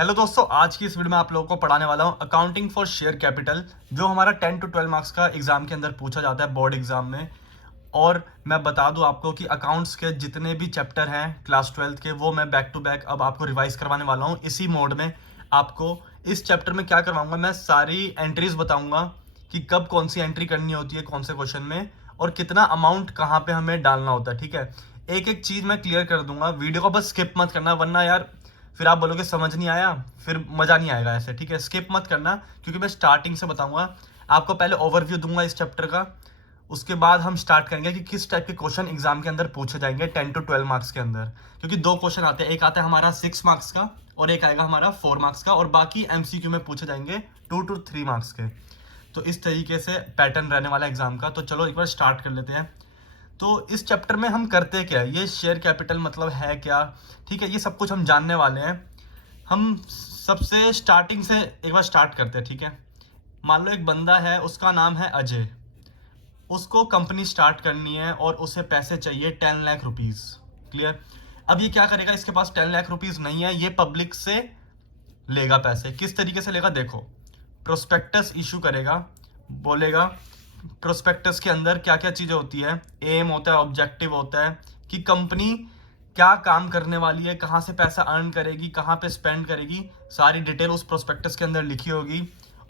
Hello दोस्तों, आज की इस वीडियो में आप लोगों को पढ़ाने वाला हूं अकाउंटिंग फॉर शेयर कैपिटल, जो हमारा 10 to 12 मार्क्स का एग्जाम के अंदर पूछा जाता है बोर्ड एग्जाम में। और मैं बता दूं आपको कि अकाउंट्स के जितने भी चैप्टर हैं क्लास 12 के, वो मैं बैक टू बैक अब आपको रिवाइज करवाने वाला हूं इसी मोड में। आपको इस चैप्टर में क्या करवाऊंगा, मैं सारी एंट्रीज बताऊंगा कि कब कौन सी एंट्री करनी होती है कौन से क्वेश्चन में, और कितना अमाउंट कहाँ पे हमें डालना होता है। ठीक है, एक एक चीज मैं क्लियर कर दूंगा। वीडियो को बस स्किप मत करना, वरना यार फिर आप बोलोगे समझ नहीं आया, फिर मजा नहीं आएगा ऐसे। ठीक है, स्किप मत करना क्योंकि मैं स्टार्टिंग से बताऊंगा आपको। पहले ओवरव्यू दूंगा इस चैप्टर का, उसके बाद हम स्टार्ट करेंगे कि किस टाइप के क्वेश्चन एग्जाम के अंदर पूछे जाएंगे 10 to 12 मार्क्स के अंदर। क्योंकि दो क्वेश्चन आते हैं, एक आता है हमारा 6 मार्क्स का और एक आएगा हमारा 4 मार्क्स का, और बाकी एमसीक्यू में पूछे जाएंगे 2 to 3 मार्क्स के। तो इस तरीके से पैटर्न रहने वाला एग्जाम का। तो चलो एक बार स्टार्ट कर लेते हैं। तो इस चैप्टर में हम करते क्या है, ये शेयर कैपिटल मतलब है क्या, ठीक है, ये सब कुछ हम जानने वाले हैं। हम सबसे स्टार्टिंग से एक बार स्टार्ट करते हैं। ठीक है, मान लो एक बंदा है, उसका नाम है अजय। उसको कंपनी स्टार्ट करनी है और उसे पैसे चाहिए 10 लाख रुपीस। क्लियर। अब ये क्या करेगा, इसके पास 10 लाख रुपीस नहीं है, ये पब्लिक से लेगा पैसे। किस तरीके से लेगा देखो, प्रोस्पेक्टस इशू करेगा। बोलेगा प्रोस्पेक्टस के अंदर क्या क्या चीज़ें होती है, एम होता है, ऑब्जेक्टिव होता है कि कंपनी क्या काम करने वाली है, कहाँ से पैसा अर्न करेगी, कहाँ पे स्पेंड करेगी, सारी डिटेल उस प्रोस्पेक्टस के अंदर लिखी होगी।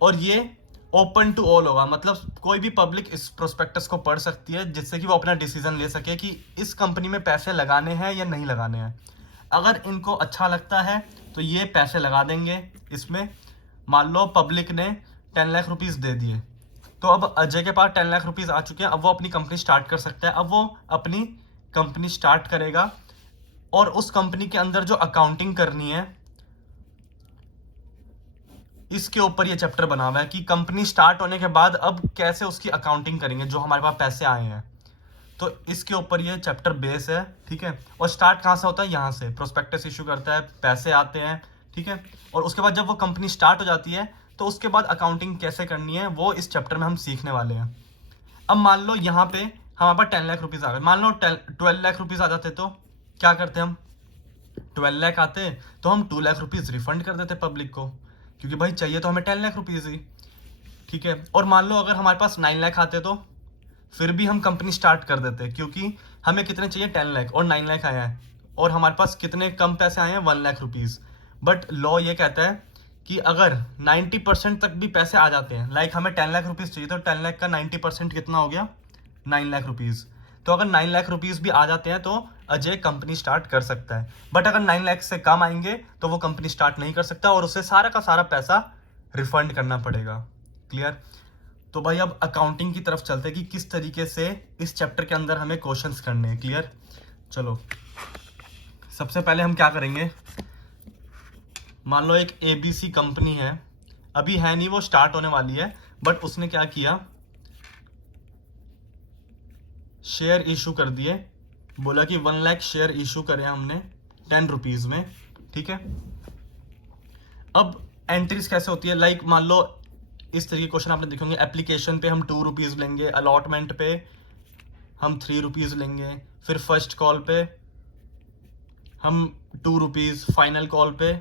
और ये ओपन टू ऑल होगा, मतलब कोई भी पब्लिक इस प्रोस्पेक्टस को पढ़ सकती है, जिससे कि वो अपना डिसीजन ले सके कि इस कंपनी में पैसे लगाने हैं या नहीं लगाने हैं। अगर इनको अच्छा लगता है तो ये पैसे लगा देंगे इसमें। मान लो पब्लिक ने 10 लाख रुपीस दे दिए, तो अब अजय के पास 10 लाख रुपीस आ चुके हैं। अब वो अपनी कंपनी स्टार्ट कर सकता है। अब वो अपनी कंपनी स्टार्ट करेगा और उस कंपनी के अंदर जो अकाउंटिंग करनी है, इसके ऊपर ये चैप्टर बना हुआ है कि कंपनी स्टार्ट होने के बाद अब कैसे उसकी अकाउंटिंग करेंगे जो हमारे पास पैसे आए हैं। तो इसके ऊपर ये चैप्टर बेस है। ठीक है, और स्टार्ट कहाँ से होता है, यहाँ से प्रोस्पेक्टस इशू करता है, पैसे आते हैं। ठीक है, और उसके बाद जब वो कंपनी स्टार्ट हो जाती है तो उसके बाद अकाउंटिंग कैसे करनी है वो इस चैप्टर में हम सीखने वाले हैं। अब मान लो यहाँ पे हमारे पास 10 लाख रुपीज आ गए, मान लो 12 लाख रुपीज आ जाते तो क्या करते हम, 12 लाख आते तो हम 2 लाख रुपीज रिफंड कर देते पब्लिक को, क्योंकि भाई चाहिए तो हमें 10 लाख रुपीज ही। ठीक है, और मान लो अगर हमारे पास 9 लाख आते तो फिर भी हम कंपनी स्टार्ट कर देते, क्योंकि हमें कितने चाहिए 10 लाख और 9 लाख आया है, और हमारे पास कितने कम पैसे आए हैं 1 लाख रुपीज। बट लॉ ये कहता है कि अगर 90% तक भी पैसे आ जाते हैं, लाइक हमें 10 लाख रुपीज चाहिए तो 10 लाख का 90% कितना हो गया, 9 लाख रुपीज। तो अगर 9 लाख रुपीज भी आ जाते हैं तो अजय कंपनी स्टार्ट कर सकता है। बट अगर 9 लाख से कम आएंगे तो वो कंपनी स्टार्ट नहीं कर सकता और उसे सारा का सारा पैसा रिफंड करना पड़ेगा। क्लियर। तो भाई अब अकाउंटिंग की तरफ चलते हैं कि किस तरीके से इस चैप्टर के अंदर हमें क्वेश्चंस करने हैं। क्लियर। चलो सबसे पहले हम क्या करेंगे, मान लो एक एबीसी कंपनी है, अभी है नहीं, वो स्टार्ट होने वाली है। बट उसने क्या किया, शेयर इशू कर दिए। बोला कि 1 लाख शेयर इशू करें हमने 10 रुपीज में। ठीक है, अब एंट्रीज कैसे होती है, लाइक मान लो इस तरीके क्वेश्चन आपने देखेंगे, एप्लीकेशन पे हम 2 रुपीज लेंगे, अलॉटमेंट पे हम 3 रुपीज लेंगे, फिर फर्स्ट कॉल पे हम 2 रुपीज, फाइनल कॉल पे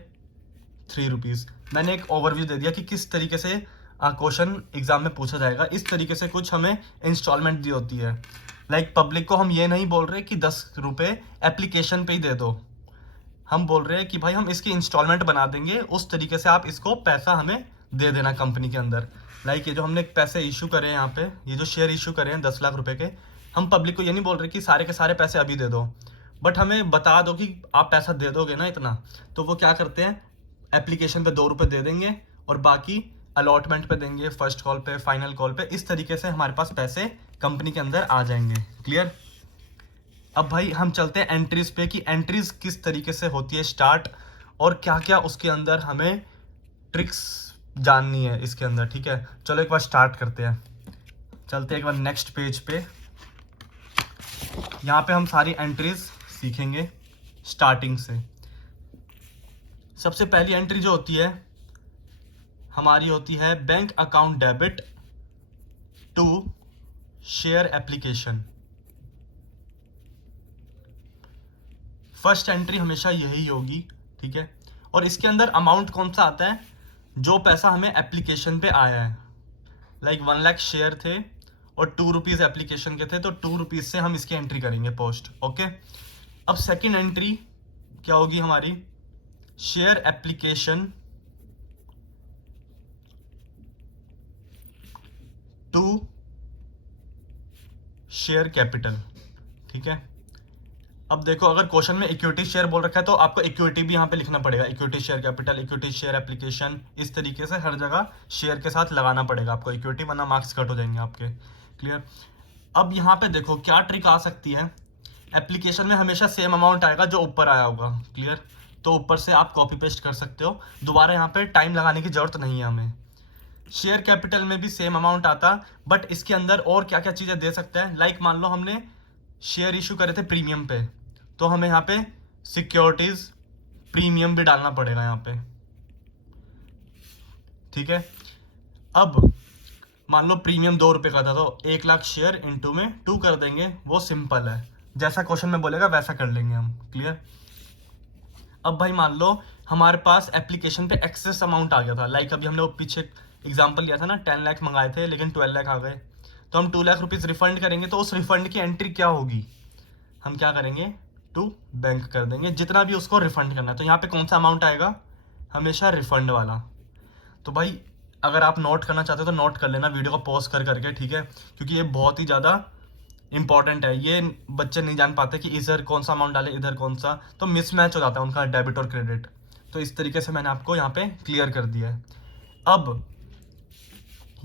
3 रुपीज। मैंने एक ओवरव्यू दे दिया कि किस तरीके से क्वेश्चन एग्जाम में पूछा जाएगा। इस तरीके से कुछ हमें इंस्टॉलमेंट दी होती है, लाइक पब्लिक को हम ये नहीं बोल रहे कि 10 रुपये एप्लीकेशन पे ही दे दो, हम बोल रहे हैं कि भाई हम इसकी इंस्टॉलमेंट बना देंगे, उस तरीके से आप इसको पैसा हमें दे देना कंपनी के अंदर। लाइक ये जो हमने पैसे इशू करे हैं यहाँ पे, ये जो शेयर इशू करे हैं 10 लाख रुपए के, हम पब्लिक को ये नहीं बोल रहे कि सारे के सारे पैसे अभी दे दो, बट हमें बता दो कि आप पैसा दे दोगे ना इतना। तो वो क्या करते हैं, एप्लीकेशन पे 2 रुपये दे देंगे और बाकी अलॉटमेंट पे देंगे, फर्स्ट कॉल पे, फाइनल कॉल पे। इस तरीके से हमारे पास पैसे कंपनी के अंदर आ जाएंगे। क्लियर। अब भाई हम चलते हैं एंट्रीज पे कि एंट्रीज किस तरीके से होती है स्टार्ट, और क्या क्या उसके अंदर हमें ट्रिक्स जाननी है इसके अंदर। ठीक है, चलो एक बार स्टार्ट करते हैं। चलते हैं एक बार नेक्स्ट पेज पे, यहाँ पे हम सारी एंट्रीज सीखेंगे स्टार्टिंग से। सबसे पहली एंट्री जो होती है हमारी होती है bank account debit to share application. First entry हमेशा यही होगी। ठीक है, और इसके अंदर अमाउंट कौन सा आता है, जो पैसा हमें एप्लीकेशन पे आया है। लाइक 1 लाख शेयर थे और 2 रुपीज़ एप्लीकेशन के थे, तो 2 रुपीज़ से हम इसकी एंट्री करेंगे पोस्ट। ओके, अब सेकंड एंट्री क्या होगी हमारी, share application to share capital. ठीक है, अब देखो अगर क्वेश्चन में इक्विटी शेयर बोल रखा है तो आपको इक्विटी भी यहाँ पे लिखना पड़ेगा, equity share capital, equity share application, इस तरीके से हर जगह शेयर के साथ लगाना पड़ेगा आपको इक्विटी, वरना मार्क्स कट हो जाएंगे आपके। क्लियर। अब यहाँ पे देखो क्या ट्रिक आ सकती है, एप्लीकेशन में हमेशा सेम अमाउंट आएगा जो ऊपर आया होगा। क्लियर, तो ऊपर से आप कॉपी पेस्ट कर सकते हो, दोबारा यहाँ पे टाइम लगाने की जरूरत नहीं है हमें। शेयर कैपिटल में भी सेम अमाउंट आता, बट इसके अंदर और क्या क्या चीज़ें दे सकते हैं। लाइक मान लो हमने शेयर इशू करे थे प्रीमियम पे, तो हमें यहाँ पे सिक्योरिटीज प्रीमियम भी डालना पड़ेगा यहाँ पे। ठीक है, अब मान लो प्रीमियम 2 रुपये का था, तो 1 लाख शेयर इंटू में 2 कर देंगे, वो सिंपल है, जैसा क्वेश्चन में बोलेगा वैसा कर लेंगे हम। क्लियर। अब भाई मान लो हमारे पास एप्लीकेशन पे एक्सेस अमाउंट आ गया था, लाइक अभी हमने वो पीछे एग्जांपल लिया था ना, 10 लाख मंगाए थे लेकिन 12 लाख आ गए, तो हम 2 लाख रुपीज़ रिफंड करेंगे। तो उस रिफंड की एंट्री क्या होगी, हम क्या करेंगे, टू बैंक कर देंगे, जितना भी उसको रिफंड करना है। तो यहाँ पे कौन सा अमाउंट आएगा, हमेशा रिफंड वाला। तो भाई अगर आप नोट करना चाहते हो तो नोट कर लेना वीडियो को पॉज कर करके, ठीक है, क्योंकि ये बहुत ही ज़्यादा इंपॉर्टेंट है। ये बच्चे नहीं जान पाते कि इधर कौन सा अमाउंट डाले इधर कौन सा, तो मिसमैच हो जाता है उनका डेबिट और क्रेडिट। तो इस तरीके से मैंने आपको यहाँ पे क्लियर कर दिया है। अब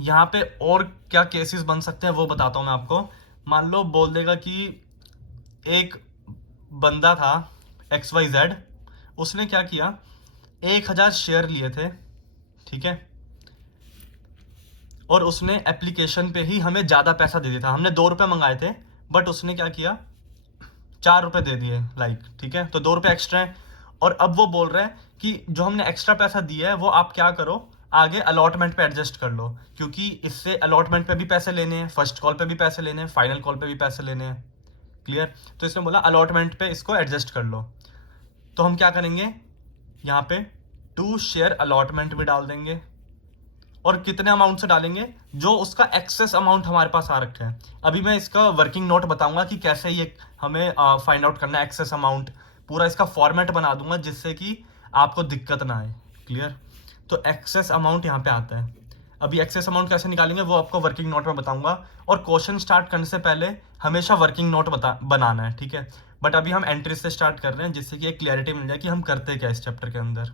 यहाँ पे और क्या केसेस बन सकते हैं वो बताता हूँ मैं आपको। मान लो बोल देगा कि एक बंदा था XYZ, उसने क्या किया, 1000 शेयर लिए थे, ठीक है, और उसने एप्लीकेशन पे ही हमें ज़्यादा पैसा दे दिया था। हमने 2 रुपये मंगाए थे, बट उसने क्या किया, 4 रुपये दे दिए, लाइक, ठीक है, तो 2 रुपये एक्स्ट्रा है। और अब वो बोल रहे हैं कि जो हमने एक्स्ट्रा पैसा दिया है वो आप क्या करो, आगे अलॉटमेंट पे एडजस्ट कर लो, क्योंकि इससे अलॉटमेंट पे भी पैसे लेने हैं, फर्स्ट कॉल पे भी पैसे लेने हैं, फाइनल कॉल पे भी पैसे लेने हैं। क्लियर, तो इसने बोला अलॉटमेंट पे इसको एडजस्ट कर लो। तो हम क्या करेंगे, यहाँ पे 2 शेयर अलॉटमेंट भी डाल देंगे, और कितने अमाउंट से डालेंगे, जो उसका एक्सेस अमाउंट हमारे पास आ रखा है। अभी मैं इसका वर्किंग नोट बताऊंगा कि कैसे ये हमें फाइंड आउट करना है एक्सेस अमाउंट, पूरा इसका फॉर्मेट बना दूंगा जिससे कि आपको दिक्कत ना आए। क्लियर, तो एक्सेस अमाउंट यहाँ पे आता है। अभी एक्सेस अमाउंट कैसे निकालेंगे वो आपको वर्किंग नोट में बताऊंगा, और क्वेश्चन स्टार्ट करने से पहले हमेशा वर्किंग नोट बनाना है, ठीक है। बट अभी हम एंट्री से स्टार्ट कर रहे हैं, जिससे कि एक क्लियरिटी मिल जाए कि हम करते क्या इस चैप्टर के अंदर।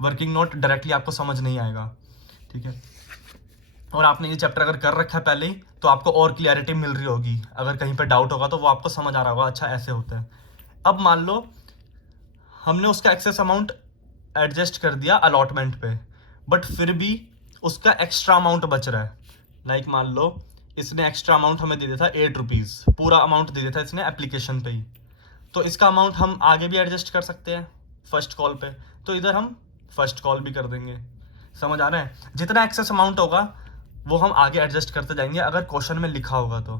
वर्किंग नोट डायरेक्टली आपको समझ नहीं आएगा, ठीक है, और आपने ये चैप्टर अगर कर रखा है पहले ही तो आपको और क्लियरिटी मिल रही होगी। अगर कहीं पे डाउट होगा तो वो आपको समझ आ रहा होगा, अच्छा ऐसे होता है। अब मान लो हमने उसका एक्सेस अमाउंट एडजस्ट कर दिया अलॉटमेंट पे, बट फिर भी उसका एक्स्ट्रा अमाउंट बच रहा है। लाइक मान लो इसने एक्स्ट्रा अमाउंट हमें दे दिया था 8 रुपीज़, पूरा अमाउंट दे दिया था इसने एप्लीकेशन पे ही, तो इसका अमाउंट हम आगे भी एडजस्ट कर सकते हैं फर्स्ट कॉल पे, तो इधर हम फर्स्ट कॉल भी कर देंगे। समझ आ रहा है, जितना एक्सेस अमाउंट होगा वो हम आगे एडजस्ट करते जाएंगे अगर क्वेश्चन में लिखा होगा तो।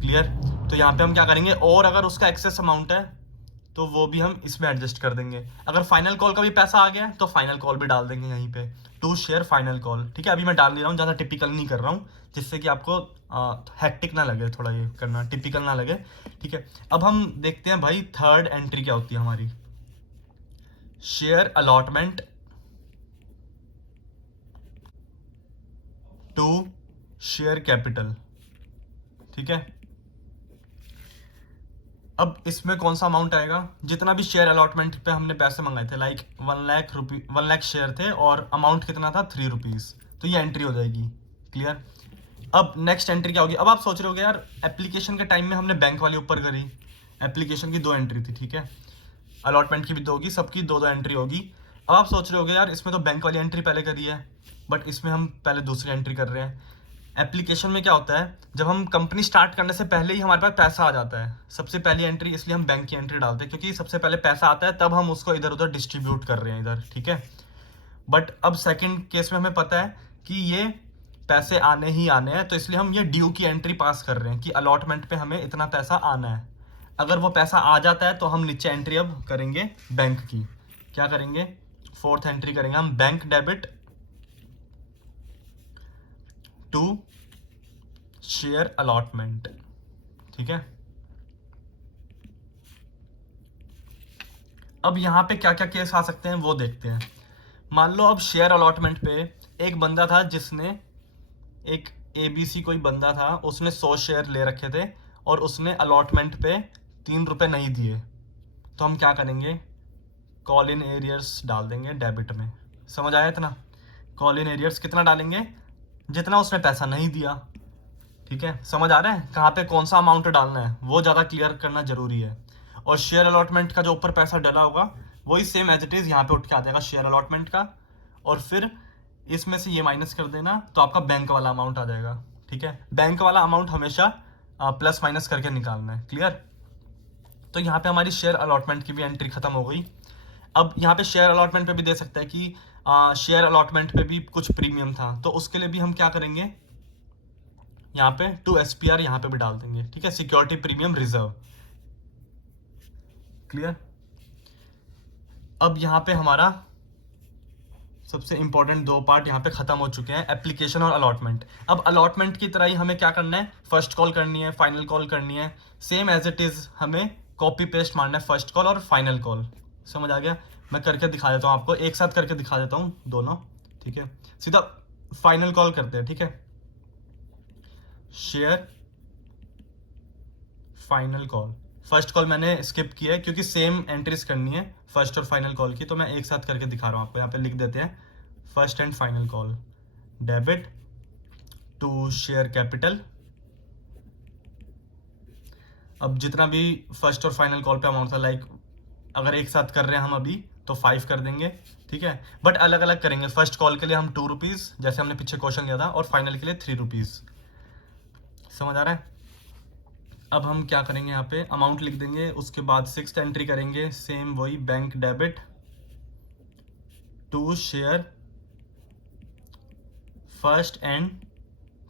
क्लियर, तो यहाँ पे हम क्या करेंगे, और अगर उसका एक्सेस अमाउंट है तो वो भी हम इसमें एडजस्ट कर देंगे। अगर फाइनल कॉल का भी पैसा आ गया तो फाइनल कॉल भी डाल देंगे यहीं पे, 2 शेयर फाइनल कॉल, ठीक है। अभी मैं डाल नहीं रहा हूँ, ज़्यादा टिपिकल नहीं कर रहा हूँ, जिससे कि आपको हैक्टिक ना लगे, थोड़ा ये करना टिपिकल ना लगे, ठीक है। अब हम देखते हैं भाई थर्ड एंट्री क्या होती है हमारी, share allotment to share capital, ठीक है। अब इसमें कौन सा अमाउंट आएगा, जितना भी शेयर अलॉटमेंट पे हमने पैसे मंगाए थे, लाइक 1 लाख शेयर थे और अमाउंट कितना था 3 रुपीज़, तो ये एंट्री हो जाएगी। क्लियर, अब नेक्स्ट एंट्री क्या होगी। अब आप सोच रहे होगे यार एप्लीकेशन के टाइम में हमने बैंक वाली ऊपर करी, एप्लीकेशन की 2 एंट्री थी, ठीक है, अलॉटमेंट की भी 2 होगी, सबकी 2 एंट्री होगी। अब आप सोच रहे होगे यार इसमें तो बैंक वाली एंट्री पहले करी है, बट इसमें हम पहले दूसरी एंट्री कर रहे हैं। एप्लीकेशन में क्या होता है, जब हम कंपनी स्टार्ट करने से पहले ही हमारे पास पैसा आ जाता है, सबसे पहली एंट्री, इसलिए हम बैंक की एंट्री डालते हैं, क्योंकि सबसे पहले पैसा आता है तब हम उसको इधर उधर डिस्ट्रीब्यूट कर रहे हैं इधर, ठीक है। बट अब सेकंड केस में हमें पता है कि ये पैसे आने ही आने हैं, तो इसलिए हम ये ड्यू की एंट्री पास कर रहे हैं कि अलॉटमेंट पे हमें इतना पैसा आना है। अगर वो पैसा आ जाता है तो हम नीचे एंट्री अब करेंगे बैंक की, क्या करेंगे, फोर्थ एंट्री करेंगे हम, bank debit to share allotment. ठीक है, अब यहाँ पे क्या क्या केस आ सकते हैं वो देखते हैं। मान लो अब शेयर अलॉटमेंट पे एक बंदा था जिसने, एक ABC कोई बंदा था, उसने 100 शेयर ले रखे थे और उसने अलॉटमेंट पे 3 रुपए नहीं दिए, तो हम क्या करेंगे, कॉल इन एरियर्स डाल देंगे डेबिट में। समझ आया इतना? कॉल इन एरियर्स कितना डालेंगे, जितना उसने पैसा नहीं दिया। ठीक है, समझ आ रहा है कहाँ पे कौन सा अमाउंट डालना है, वो ज़्यादा क्लियर करना जरूरी है। और शेयर अलॉटमेंट का जो ऊपर पैसा डला होगा वही सेम एज इट इज़ यहाँ पे उठ के आ जाएगा शेयर अलॉटमेंट का, और फिर इसमें से ये माइनस कर देना तो आपका बैंक वाला अमाउंट आ जाएगा। ठीक है, बैंक वाला अमाउंट हमेशा प्लस माइनस करके निकालना है। क्लियर? तो यहाँ पे हमारी शेयर अलॉटमेंट की भी एंट्री खत्म हो गई। अब यहाँ पे शेयर अलॉटमेंट पे भी दे सकता है कि शेयर अलॉटमेंट पे भी कुछ प्रीमियम था, तो उसके लिए भी हम क्या करेंगे, यहाँ पे टू SPR यहाँ पे भी डाल देंगे। ठीक है, सिक्योरिटी प्रीमियम रिजर्व। क्लियर? अब यहाँ पे हमारा सबसे इंपॉर्टेंट दो पार्ट यहाँ पे खत्म हो चुके हैं, एप्लीकेशन और अलॉटमेंट। अब अलॉटमेंट की तरह ही हमें क्या करना है, फर्स्ट कॉल करनी है, फाइनल कॉल करनी है, सेम एज इट इज हमें कॉपी पेस्ट मारना है, फर्स्ट कॉल और फाइनल कॉल। समझ आ गया? मैं करके दिखा देता हूँ आपको, एक साथ करके दिखा देता हूँ दोनों। ठीक है, सीधा फाइनल कॉल करते हैं। ठीक है, share final call, first call मैंने स्किप किया है क्योंकि सेम एंट्रीज करनी है फर्स्ट और फाइनल कॉल की, तो मैं एक साथ करके दिखा रहा हूँ आपको। यहाँ पे लिख देते हैं first and final call, debit to share capital. अब जितना भी फर्स्ट और फाइनल कॉल पे अमाउंट था, लाइक अगर एक साथ कर रहे हैं हम अभी तो 5 कर देंगे। ठीक है, बट अलग अलग करेंगे। फर्स्ट कॉल के लिए हम 2 रुपीज़ जैसे हमने पीछे क्वेश्चन लिया था, और फाइनल के लिए 3 रुपीज़। समझ आ रहा है? अब हम क्या करेंगे, यहाँ पे अमाउंट लिख देंगे, उसके बाद 6th एंट्री करेंगे, सेम वही bank debit to share first and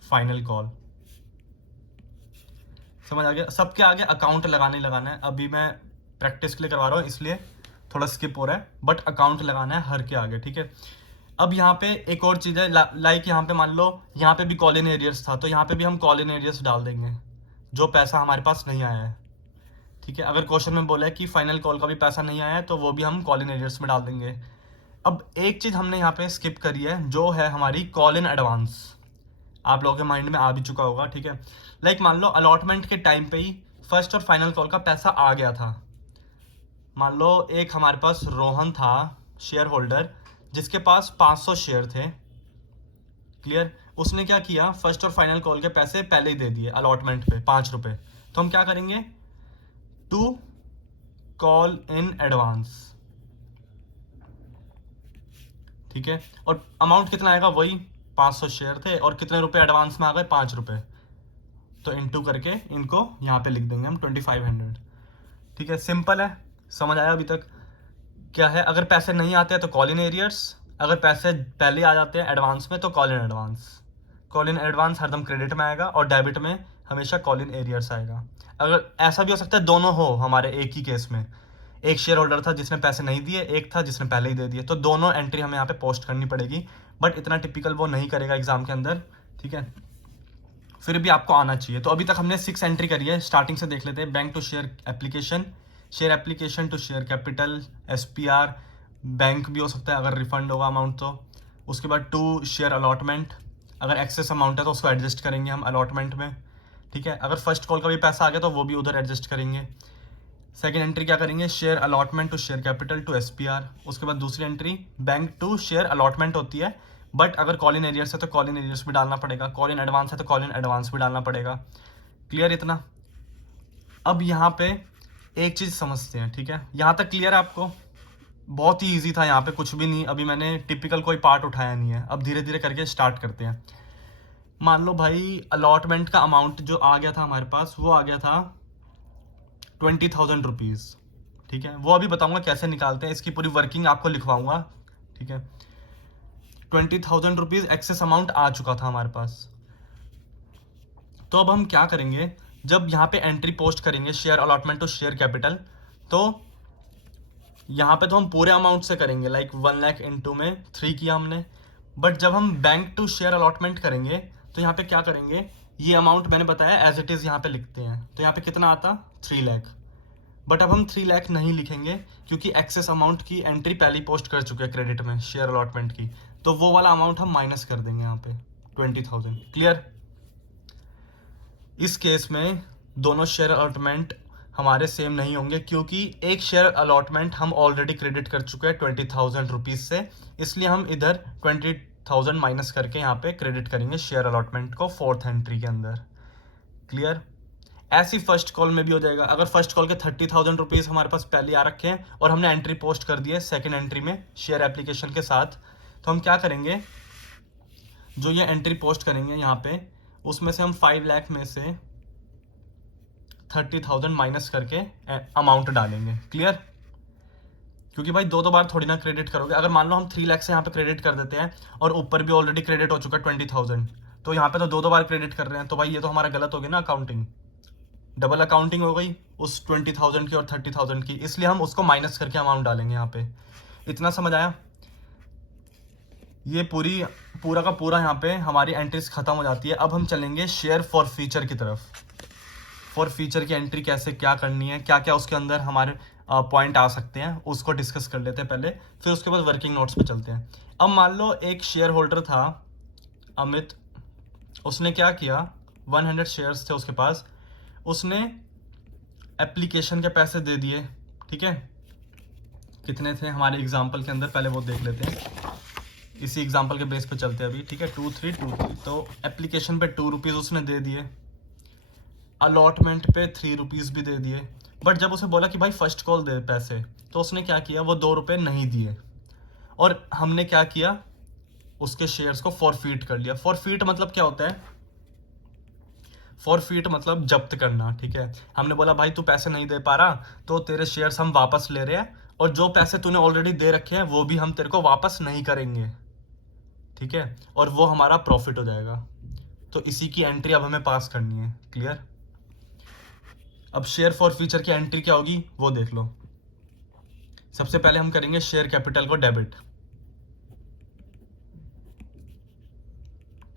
final call. समझ आ गया? सबके आगे अकाउंट लगाना है। अभी मैं प्रैक्टिस के लिए करवा रहा हूँ इसलिए थोड़ा स्किप हो रहा है, बट अकाउंट लगाना है हर के आगे। ठीक है, अब यहाँ पे एक और चीज़ है, लाइक यहाँ पे मान लो यहाँ पे भी कॉल इन एरियर्स था, तो यहाँ पे भी हम कॉल इन एरियर्स डाल देंगे जो पैसा हमारे पास नहीं आया है। ठीक है, अगर क्वेश्चन में बोला है कि फाइनल कॉल का भी पैसा नहीं आया है तो वो भी हम कॉल इन एरियर्स में डाल देंगे। अब एक चीज़ हमने यहाँ पे स्किप करी है, जो है हमारी कॉल इन एडवांस। आप लोगों के माइंड में आ भी चुका होगा। ठीक है, लाइक मान लो अलॉटमेंट के टाइम पे ही फर्स्ट और फाइनल कॉल का पैसा आ गया था। मान लो एक हमारे पास रोहन था शेयर होल्डर, जिसके पास 500 शेयर थे। क्लियर? उसने क्या किया, फर्स्ट और फाइनल कॉल के पैसे पहले ही दे दिए अलॉटमेंट पे 5 रुपए। तो हम क्या करेंगे, टू कॉल इन एडवांस। ठीक है, और अमाउंट कितना आएगा, वही 500 शेयर थे और कितने रुपए एडवांस में आ गए, 5 रुपए, तो इनटू करके इनको यहाँ पे लिख देंगे हम 2500। ठीक है, सिंपल है। समझ आया अभी तक? क्या है, अगर पैसे नहीं आते हैं तो कॉल इन एरियर्स, अगर पैसे पहले आ जाते हैं एडवांस में तो call in advance. Call in advance हरदम क्रेडिट में आएगा और डेबिट में हमेशा कॉल इन एरियर्स आएगा। अगर ऐसा भी हो सकता है दोनों हो हमारे एक ही केस में, एक शेयर होल्डर था जिसने पैसे नहीं दिए, एक था जिसने पहले ही दे दिए, तो दोनों एंट्री हमें यहाँ पे पोस्ट करनी पड़ेगी, बट इतना टिपिकल वो नहीं करेगा एग्जाम के अंदर। ठीक है, फिर भी आपको आना चाहिए। तो अभी तक हमने 6 एंट्री करी है, स्टार्टिंग से देख लेते हैं। Bank to share application, share application to share capital, SPR, bank भी हो सकता है अगर रिफंड होगा अमाउंट तो। उसके बाद टू शेयर अलॉटमेंट, अगर एक्सेस अमाउंट है तो उसको एडजस्ट करेंगे हम अलॉटमेंट में। ठीक है, अगर फर्स्ट कॉल का भी पैसा आ गया तो वो भी उधर एडजस्ट करेंगे। सेकेंड एंट्री क्या करेंगे, share allotment to share capital to SPR। उसके बाद दूसरी entry bank to share allotment होती है, बट अगर कॉल इन एरियर्स है तो कॉल इन एरियर्स भी डालना पड़ेगा, कॉल इन एडवांस है तो कॉल इन एडवांस भी डालना पड़ेगा। क्लियर इतना? अब यहाँ पे एक चीज़ समझते हैं। ठीक है, यहाँ तक क्लियर है आपको? बहुत ही ईजी था, यहाँ पे कुछ भी नहीं, अभी मैंने टिपिकल कोई पार्ट उठाया नहीं है। अब धीरे धीरे करके स्टार्ट करते हैं। मान लो भाई अलॉटमेंट का अमाउंट जो आ गया था हमारे पास, वो आ गया था 20,000 रुपीज़। ठीक है, वो अभी बताऊंगा कैसे निकालते हैं, इसकी पूरी वर्किंग आपको लिखवाऊंगा। ठीक है, 20,000 रुपीज़ एक्सेस अमाउंट आ चुका था हमारे पास। तो अब हम क्या करेंगे, जब यहाँ पे एंट्री पोस्ट करेंगे share allotment to share capital, तो यहाँ पे तो हम पूरे अमाउंट से करेंगे, लाइक 1 लाख इंटू में 3 किया हमने। बट जब हम बैंक टू शेयर अलॉटमेंट करेंगे तो यहाँ पे क्या करेंगे, ये अमाउंट मैंने बताया एज इट इज़ यहाँ पे लिखते हैं। तो यहाँ पे कितना आता, 3 लाख। बट अब हम 3 लाख नहीं लिखेंगे क्योंकि एक्सेस अमाउंट की एंट्री पहले ही पोस्ट कर चुके हैं क्रेडिट में शेयर अलॉटमेंट की। तो वो वाला अमाउंट हम माइनस कर देंगे यहाँ पे 20,000। क्लियर। इस केस में दोनों शेयर अलॉटमेंट हमारे सेम नहीं होंगे क्योंकि एक शेयर अलॉटमेंट हम ऑलरेडी क्रेडिट कर चुके हैं 20,000 रुपीज़ से, इसलिए हम इधर 20,000 माइनस करके यहाँ पे क्रेडिट करेंगे शेयर अलॉटमेंट को फोर्थ एंट्री के अंदर। क्लियर। ऐसी फर्स्ट कॉल में भी हो जाएगा। अगर फर्स्ट कॉल के 30,000 रुपीज़ हमारे पास पहले आ रखे हैं और हमने एंट्री पोस्ट कर दी है सेकेंड एंट्री में शेयर एप्लीकेशन के साथ, तो हम क्या करेंगे, जो ये एंट्री पोस्ट करेंगे यहाँ पे उसमें से हम 5 लाख में से 30,000 माइनस करके अमाउंट डालेंगे। क्लियर। क्योंकि भाई दो बार थोड़ी ना क्रेडिट करोगे। अगर मान लो हम 3 लाख से यहाँ पे क्रेडिट कर देते हैं और ऊपर भी ऑलरेडी क्रेडिट हो चुका है 20,000, तो यहाँ पे तो दो बार क्रेडिट कर रहे हैं, तो भाई ये तो हमारा गलत हो गया ना, अकाउंटिंग डबल अकाउंटिंग हो गई उस 20,000 की और 30,000 की, इसलिए हम उसको माइनस करके अमाउंट डालेंगे यहाँ पे। इतना समझ आया। ये पूरा का पूरा यहाँ पे हमारी एंट्रीज खत्म हो जाती है। अब हम चलेंगे शेयर फॉर फ्यूचर की तरफ। फॉर फ्यूचर की एंट्री कैसे क्या करनी है, क्या क्या उसके अंदर हमारे पॉइंट आ सकते हैं, उसको डिस्कस कर लेते हैं पहले, फिर उसके बाद वर्किंग नोट्स पे चलते हैं। अब मान लो एक शेयर होल्डर था अमित, उसने क्या किया, 100 शेयर्स थे उसके पास, उसने एप्लीकेशन के पैसे दे दिए। ठीक है, कितने थे हमारे एग्जाम्पल के अंदर, पहले वो देख लेते हैं, इसी एग्जाम्पल के बेस पे चलते हैं अभी। ठीक है, 2 3 2 3, तो एप्लीकेशन पे 2 रुपीज़ उसने दे दिए, अलॉटमेंट पे 3 रुपीज़ भी दे दिए। बट जब उसे बोला कि भाई फर्स्ट कॉल दे पैसे, तो उसने क्या किया, वो 2 रुपये नहीं दिए और हमने क्या किया, उसके शेयर्स को फॉरफीट कर लिया। फॉरफीट मतलब क्या होता है, फॉरफीट मतलब जब्त करना। ठीक है, हमने बोला भाई तू पैसे नहीं दे पा रहा तो तेरे शेयर्स हम वापस ले रहे हैं, और जो पैसे तूने ऑलरेडी दे रखे हैं वो भी हम तेरे को वापस नहीं करेंगे। ठीक है, और वो हमारा प्रॉफिट हो जाएगा। तो इसी की एंट्री अब हमें पास करनी है। क्लियर। अब शेयर फॉर फ्यूचर की एंट्री क्या होगी वो देख लो। सबसे पहले हम करेंगे शेयर कैपिटल को डेबिट।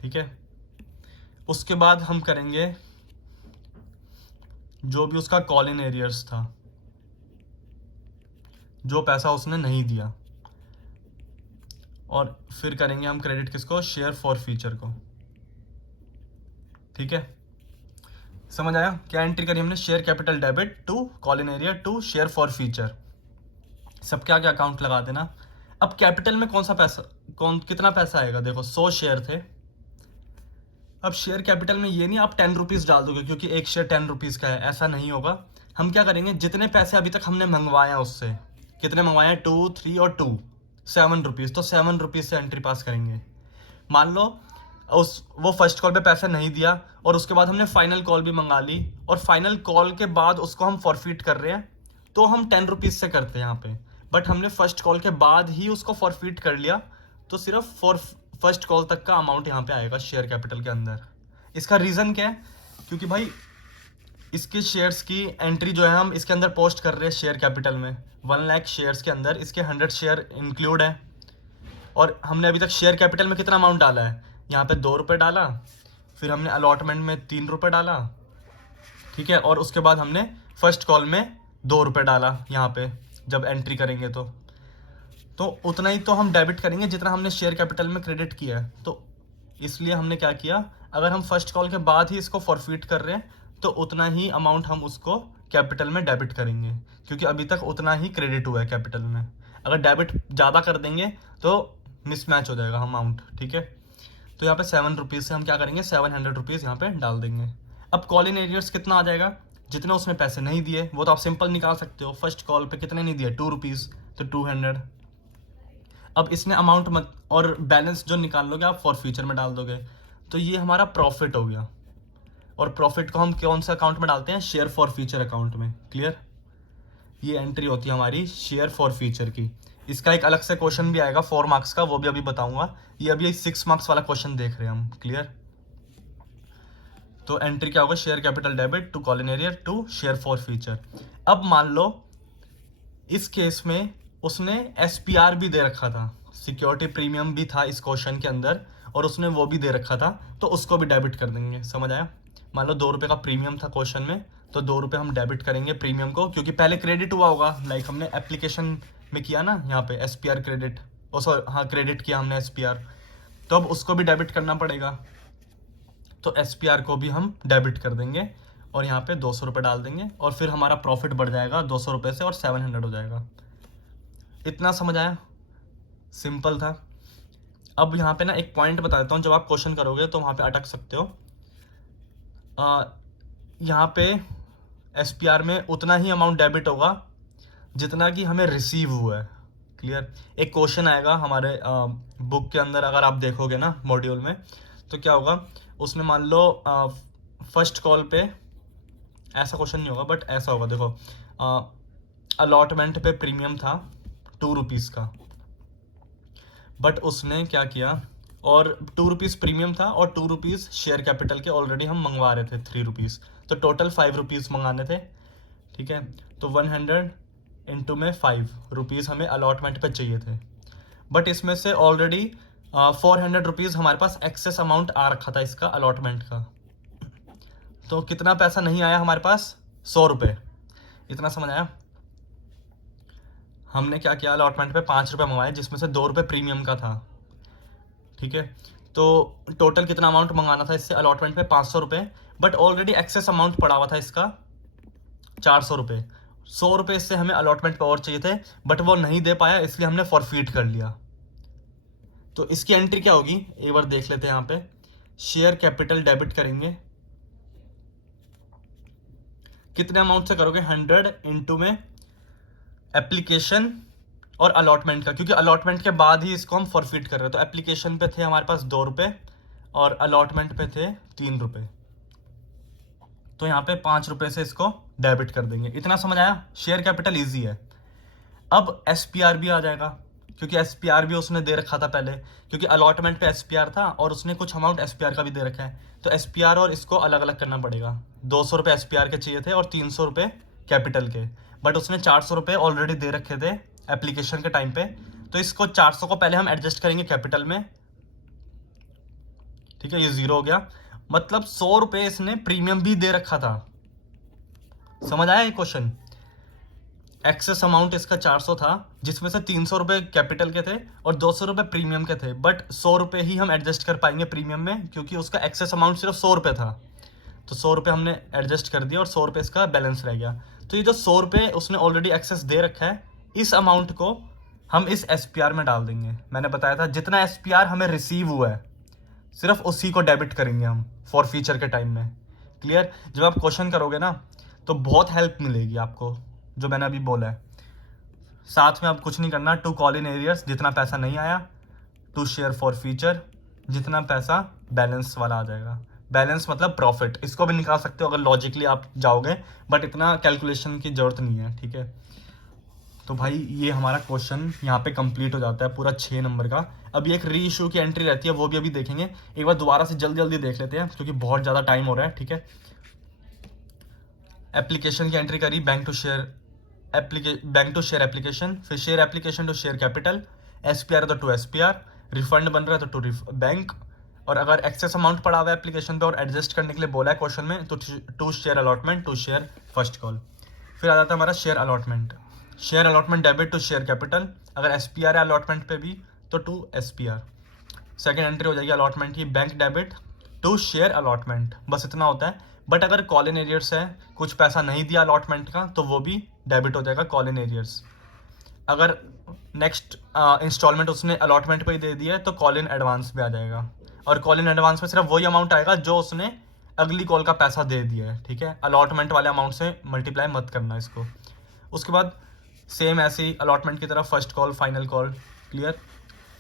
ठीक है, उसके बाद हम करेंगे जो भी उसका कॉल इन एरियर्स था, जो पैसा उसने नहीं दिया, और फिर करेंगे हम क्रेडिट किसको, शेयर फॉर फ्यूचर को। ठीक है, समझ आया क्या एंट्री करी हमने, share capital debit to call in arrear to share for future, सब क्या क्या अकाउंट लगा देना। अब कैपिटल में कौन सा पैसा, कितना पैसा आएगा, देखो 100 शेयर थे। अब शेयर कैपिटल में ये नहीं आप 10 रुपीज़ डाल दोगे क्योंकि एक शेयर 10 रुपीज़ का है, ऐसा नहीं होगा। हम क्या करेंगे, जितने पैसे अभी तक हमने मंगवाए हैं उससे, कितने मंगवाए हैं, 2 3 और 2 7 रुपीज़, तो 7 रुपीज़ से एंट्री पास करेंगे। मान लो वो फर्स्ट कॉल पे पैसा नहीं दिया और उसके बाद हमने फाइनल कॉल भी मंगा ली, और फाइनल कॉल के बाद उसको हम फॉरफीट कर रहे हैं, तो हम 10 रुपीज़ से करते हैं यहाँ पे। बट हमने फर्स्ट कॉल के बाद ही उसको फॉरफीट कर लिया, तो सिर्फ फर्स्ट कॉल तक का अमाउंट यहाँ पे आएगा शेयर कैपिटल के अंदर। इसका रीज़न क्या है, क्योंकि भाई इसके शेयर्स की एंट्री जो है हम इसके अंदर पोस्ट कर रहे हैं शेयर कैपिटल में, 1 लाख शेयर्स के अंदर इसके 100 शेयर इंक्लूड है, और हमने अभी तक शेयर कैपिटल में कितना अमाउंट डाला है, यहाँ पे 2 रुपये डाला, फिर हमने अलॉटमेंट में 3 रुपये डाला। ठीक है, और उसके बाद हमने फर्स्ट कॉल में 2 रुपये डाला यहाँ पे, जब एंट्री करेंगे तो उतना ही तो हम डेबिट करेंगे जितना हमने शेयर कैपिटल में क्रेडिट किया है। तो इसलिए हमने क्या किया, अगर हम फर्स्ट कॉल के बाद ही इसको फॉरफीट कर रहे हैं तो उतना ही अमाउंट हम उसको कैपिटल में डेबिट करेंगे, क्योंकि अभी तक उतना ही क्रेडिट हुआ है कैपिटल में। अगर डेबिट ज़्यादा कर देंगे तो मिसमैच हो जाएगा अमाउंट। ठीक है, तो यहाँ पे 7 रुपीज़ से हम क्या करेंगे, 700 रुपीज़ यहाँ पे डाल देंगे। अब कॉल इन एरियर्स कितना आ जाएगा, जितने उसने पैसे नहीं दिए वो तो आप सिंपल निकाल सकते हो, फर्स्ट कॉल पे कितने नहीं दिए, 2 रुपीज़, तो 200। अब इसने अमाउंट मत और बैलेंस जो निकाल लोगे आप फॉर फ्यूचर में डाल दोगे, तो ये हमारा प्रॉफिट हो गया। और प्रॉफिट को हम कौन सा अकाउंट में डालते हैं, शेयर फॉर फ्यूचर अकाउंट में। क्लियर। ये एंट्री होती है हमारी शेयर फॉर फ्यूचर की। इसका एक अलग से क्वेश्चन भी आएगा 4 मार्क्स का, वो भी अभी बताऊंगा। ये अभी 6 मार्क्स वाला क्वेश्चन देख रहे हैं हम। क्लियर। तो एंट्री क्या होगा, share capital debit to call in arrear to share for future. अब मान लो इस केस में उसने SPR भी दे रखा था, सिक्योरिटी प्रीमियम भी था इस क्वेश्चन के अंदर, और उसने वो भी दे रखा था, तो उसको भी डेबिट कर देंगे। समझ आया? मान लो 2 रुपये का प्रीमियम था क्वेश्चन में, तो 2 रुपये हम डेबिट करेंगे प्रीमियम को, क्योंकि पहले क्रेडिट हुआ होगा, लाइक हमने एप्लीकेशन में किया ना, यहाँ पे SPR क्रेडिट, ओ सॉरी हाँ क्रेडिट किया हमने SPR, तो अब उसको भी डेबिट करना पड़ेगा, तो SPR को भी हम डेबिट कर देंगे और यहाँ पे 200 रुपये डाल देंगे, और फिर हमारा प्रॉफिट बढ़ जाएगा 200 रुपये से और 700 हो जाएगा। इतना समझ आया? सिंपल था। अब यहाँ पे ना एक पॉइंट बता देता हूँ, जब आप क्वेश्चन करोगे तो वहाँ पे अटक सकते हो। यहाँ पे SPR में उतना ही अमाउंट डेबिट होगा जितना कि हमें रिसीव हुआ है। क्लियर? एक क्वेश्चन आएगा हमारे बुक के अंदर, अगर आप देखोगे ना मॉड्यूल में, तो क्या होगा उसमें, मान लो फर्स्ट कॉल पे, ऐसा क्वेश्चन नहीं होगा बट ऐसा होगा, देखो अलॉटमेंट पे प्रीमियम था 2 रुपीज़ का, बट उसने क्या किया, और 2 रुपीज़ प्रीमियम था और 2 रुपीज़ शेयर कैपिटल के ऑलरेडी हम मंगवा रहे थे 3 रुपीज़, तो टोटल 5 रुपीज़ मंगाने थे। ठीक है, तो 100 इंटू में 5 रुपीज़ हमें अलॉटमेंट पे चाहिए थे, बट इसमें से ऑलरेडी 400 रुपीज़ हमारे पास एक्सेस अमाउंट आ रखा था इसका अलॉटमेंट का, तो कितना पैसा नहीं आया हमारे पास? 100 रुपये। इतना समझ आया? हमने क्या किया, अलॉटमेंट पे 5 रुपये मंगवाए, जिसमें से 2 रुपये प्रीमियम का था। ठीक है, तो टोटल कितना अमाउंट मंगाना था इससे अलॉटमेंट पे? 500 रुपये, बट ऑलरेडी एक्सेस अमाउंट पड़ा हुआ था इसका 400 रुपये। 100 रुपये इससे हमें अलॉटमेंट पे और चाहिए थे, बट वो नहीं दे पाया, इसलिए हमने फॉरफीट कर लिया। तो इसकी एंट्री क्या होगी, एक बार देख लेते हैं। यहाँ पे शेयर कैपिटल डेबिट करेंगे, कितने अमाउंट से करोगे? 100 इंटू में एप्लीकेशन और अलॉटमेंट का, क्योंकि अलॉटमेंट के बाद ही इसको हम फॉरफिट कर रहे हैं, तो एप्लीकेशन पे थे हमारे पास 2 रुपये और अलॉटमेंट पे थे 3 रुपये, तो यहाँ पे 5 रुपये से इसको डेबिट कर देंगे। इतना समझ आया? शेयर कैपिटल इजी है। अब SPR भी आ जाएगा, क्योंकि SPR भी उसने दे रखा था पहले, क्योंकि अलॉटमेंट पे SPR था और उसने कुछ अमाउंट SPR का भी दे रखा है, तो SPR और इसको अलग अलग करना पड़ेगा। 200 रुपये SPR के चाहिए थे और 300 रुपये कैपिटल के, बट उसने 400 रुपये ऑलरेडी दे रखे थे एप्लीकेशन के टाइम पे, तो इसको 400 को पहले हम एडजस्ट करेंगे कैपिटल में। ठीक है, ये 0 हो गया, मतलब 100 रुपये इसने प्रीमियम भी दे रखा था। समझ आया ये क्वेश्चन? एक्सेस अमाउंट इसका 400 था, जिसमें से 300 रुपये कैपिटल के थे और 200 रुपये प्रीमियम के थे, बट 100 रुपये ही हम एडजस्ट कर पाएंगे प्रीमियम में, क्योंकि उसका एक्सेस अमाउंट सिर्फ 100 रुपये था, तो 100 रुपये हमने एडजस्ट कर दिया और 100 रुपये इसका बैलेंस रह गया। तो ये जो 100 रुपये उसने ऑलरेडी एक्सेस दे रखा है, इस अमाउंट को हम इस SPR में डाल देंगे। मैंने बताया था जितना SPR हमें रिसीव हुआ है सिर्फ उसी को डेबिट करेंगे हम फॉर फ्यूचर के टाइम में। क्लियर? जब आप क्वेश्चन करोगे ना तो बहुत हेल्प मिलेगी आपको, जो मैंने अभी बोला है। साथ में आप कुछ नहीं करना, टू कॉल इन एरियर्स जितना पैसा नहीं आया, टू शेयर फॉर फ्यूचर जितना पैसा बैलेंस वाला आ जाएगा। बैलेंस मतलब प्रॉफिट, इसको भी निकाल सकते हो अगर लॉजिकली आप जाओगे, बट इतना कैलकुलेशन की जरूरत नहीं है। ठीक है, तो भाई ये हमारा क्वेश्चन यहाँ पे कंप्लीट हो जाता है पूरा 6 नंबर का। अभी एक री इशू की एंट्री रहती है, वो भी अभी देखेंगे। एक बार दोबारा से जल्दी जल्दी देख लेते हैं, क्योंकि बहुत ज़्यादा टाइम हो रहा है। ठीक है, एप्लीकेशन की एंट्री करी, बैंक टू शेयर एप्लीकेशन, फिर share application to share capital, SPR तो टू SPR, रिफंड बन रहा है तो टू बैंक, और अगर एक्सेस अमाउंट पड़ा हुआ है एप्लीकेशन पे और एडजस्ट करने के लिए बोला है क्वेश्चन में, तो to share allotment, to share first call. फिर आ जाता है हमारा share allotment debit to share capital, अगर SPR है अलॉटमेंट पे भी तो टू SPR। सेकेंड एंट्री हो जाएगी अलॉटमेंट की, bank debit to share allotment, बस इतना होता है। बट अगर कॉल इन एरियर्स है, कुछ पैसा नहीं दिया अलॉटमेंट का, तो वो भी डेबिट हो जाएगा कॉल इन एरियर्स। अगर नेक्स्ट इंस्टॉलमेंट उसने अलॉटमेंट पे ही दे दिया है तो कॉल इन एडवांस भी आ जाएगा, और कॉल इन एडवांस में सिर्फ वही अमाउंट आएगा जो उसने अगली कॉल का पैसा दे दिया है। ठीक है, अलॉटमेंट वाले अमाउंट से मल्टीप्लाई मत करना इसको। उसके बाद सेम ऐसे ही अलॉटमेंट की तरफ first call, final call. Clear?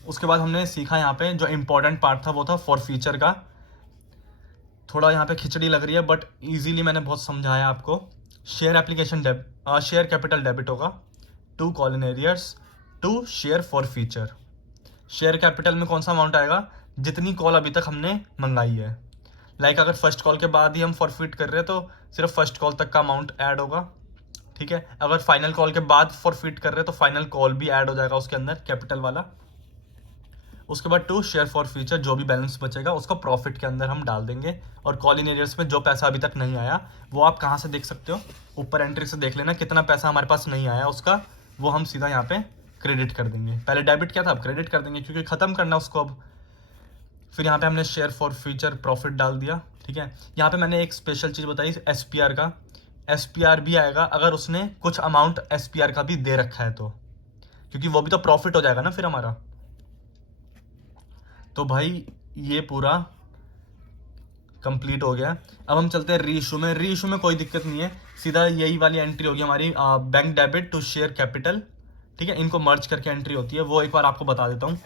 उसके बाद हमने सीखा यहाँ पे जो इंपॉर्टेंट पार्ट था वो था फॉर फ्यूचर का। थोड़ा यहाँ पे खिचड़ी लग रही है, बट इजीली मैंने बहुत समझाया आपको। शेयर कैपिटल डेबिट होगा to call in arrears, to share for future. Share capital में कौन सा अमाउंट आएगा? जितनी कॉल अभी तक हमने मंगाई है। लाइक अगर फर्स्ट कॉल के बाद ही हम फॉरफिट कर रहे हैं तो सिर्फ फर्स्ट कॉल तक का अमाउंट ऐड होगा। ठीक है। अगर फाइनल कॉल के बाद फॉरफिट कर रहे हैं तो फाइनल कॉल भी ऐड हो जाएगा उसके अंदर, कैपिटल वाला। उसके बाद टू शेयर फॉर फ्यूचर, जो भी बैलेंस बचेगा उसको प्रॉफिट के अंदर हम डाल देंगे। और कॉल इन एरियर्स में जो पैसा अभी तक नहीं आया वो आप कहाँ से देख सकते हो, ऊपर एंट्री से देख लेना कितना पैसा हमारे पास नहीं आया उसका, वो हम सीधा यहाँ पे क्रेडिट कर देंगे। पहले डेबिट क्या था, अब क्रेडिट कर देंगे क्योंकि ख़त्म करना उसको अब। फिर यहाँ पे हमने शेयर फॉर फ्यूचर प्रॉफिट डाल दिया, ठीक है। यहाँ पे मैंने एक स्पेशल चीज़ बताई SPR का, SPR भी आएगा अगर उसने कुछ अमाउंट SPR का भी दे रखा है तो, क्योंकि वो भी तो प्रॉफिट हो जाएगा ना फिर हमारा। तो भाई ये पूरा कंप्लीट हो गया। अब हम चलते हैं री इशू में। री इशू में कोई दिक्कत नहीं है, सीधा यही वाली एंट्री होगी हमारी, bank debit to share capital, ठीक है। इनको मर्ज करके एंट्री होती है, वो एक बार आपको बता देता हूँ,